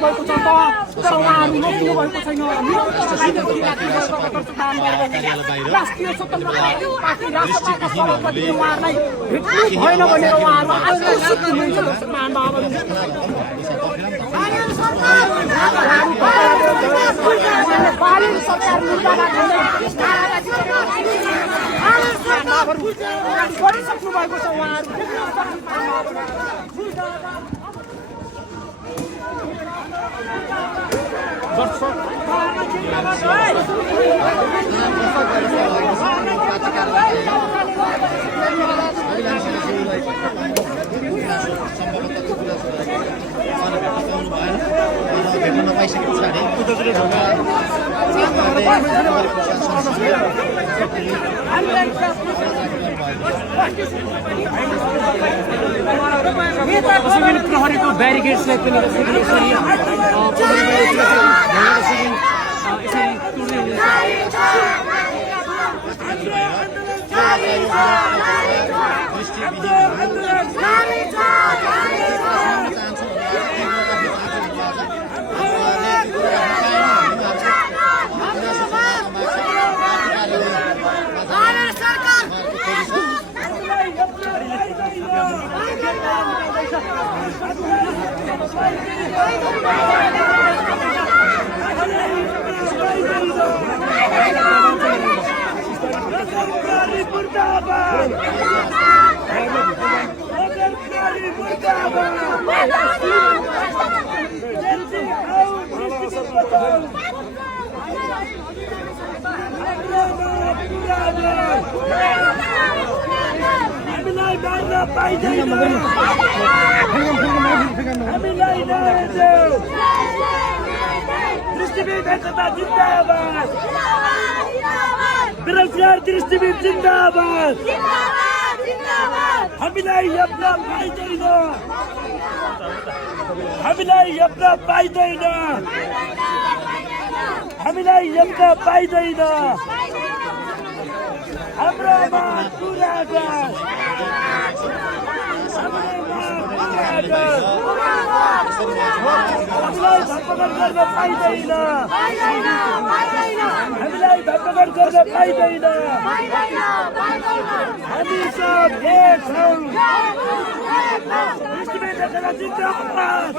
भएको छ तर उहाँहरू रोक्नु भएको छैन। राष्ट्रिय स्वतन्त्रता पार्टी राष्ट्रपालका सभापतिले उहाँहरूलाई भेट्नु भएन भनेर उहाँहरू आक्रोशित हुनुहुन्छ। गरिसक्नु भएको छ उहाँहरू। प्रहरीको ब्यारिकेड्सलाई पनि हामीलाई बाँड्न पाइँदैन, हामीलाई न्याय देऊ। दृष्टिबिन एकता जिन्दाबाद, बेरोजगार दृष्टिबिन जिन्दाबाद। हामीलाई हेप्न पाइँदैन, हामीलाई हेप्न पाइँदैन, हामीलाई हेप्न पाइँदैन। हाम्रो माग पुरा गर, हामीलाई धर्मगत गर्न पाइँदैन, हामीलाई धर्मगत गर्न पाइँदैन। हामी सब एक छौँ। दृष्टिबिन एकता जिन्दाबाद,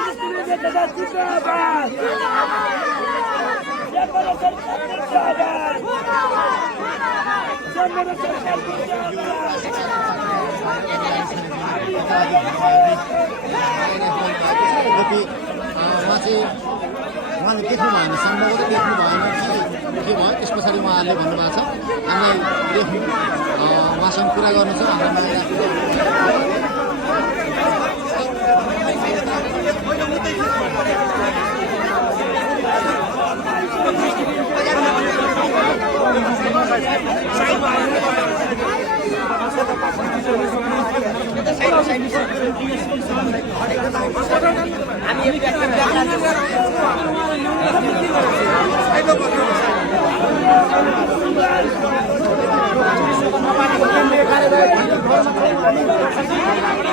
दृष्टिबिन एकता जिन्दाबाद। उहाँले देख्नु भएन, सम्भवतः देख्नु भएन के भयो। त्यस पछाडि उहाँहरूले भन्नुभएको छ हामीलाई देख्नु, उहाँसँग कुरा गर्नु छ। हामी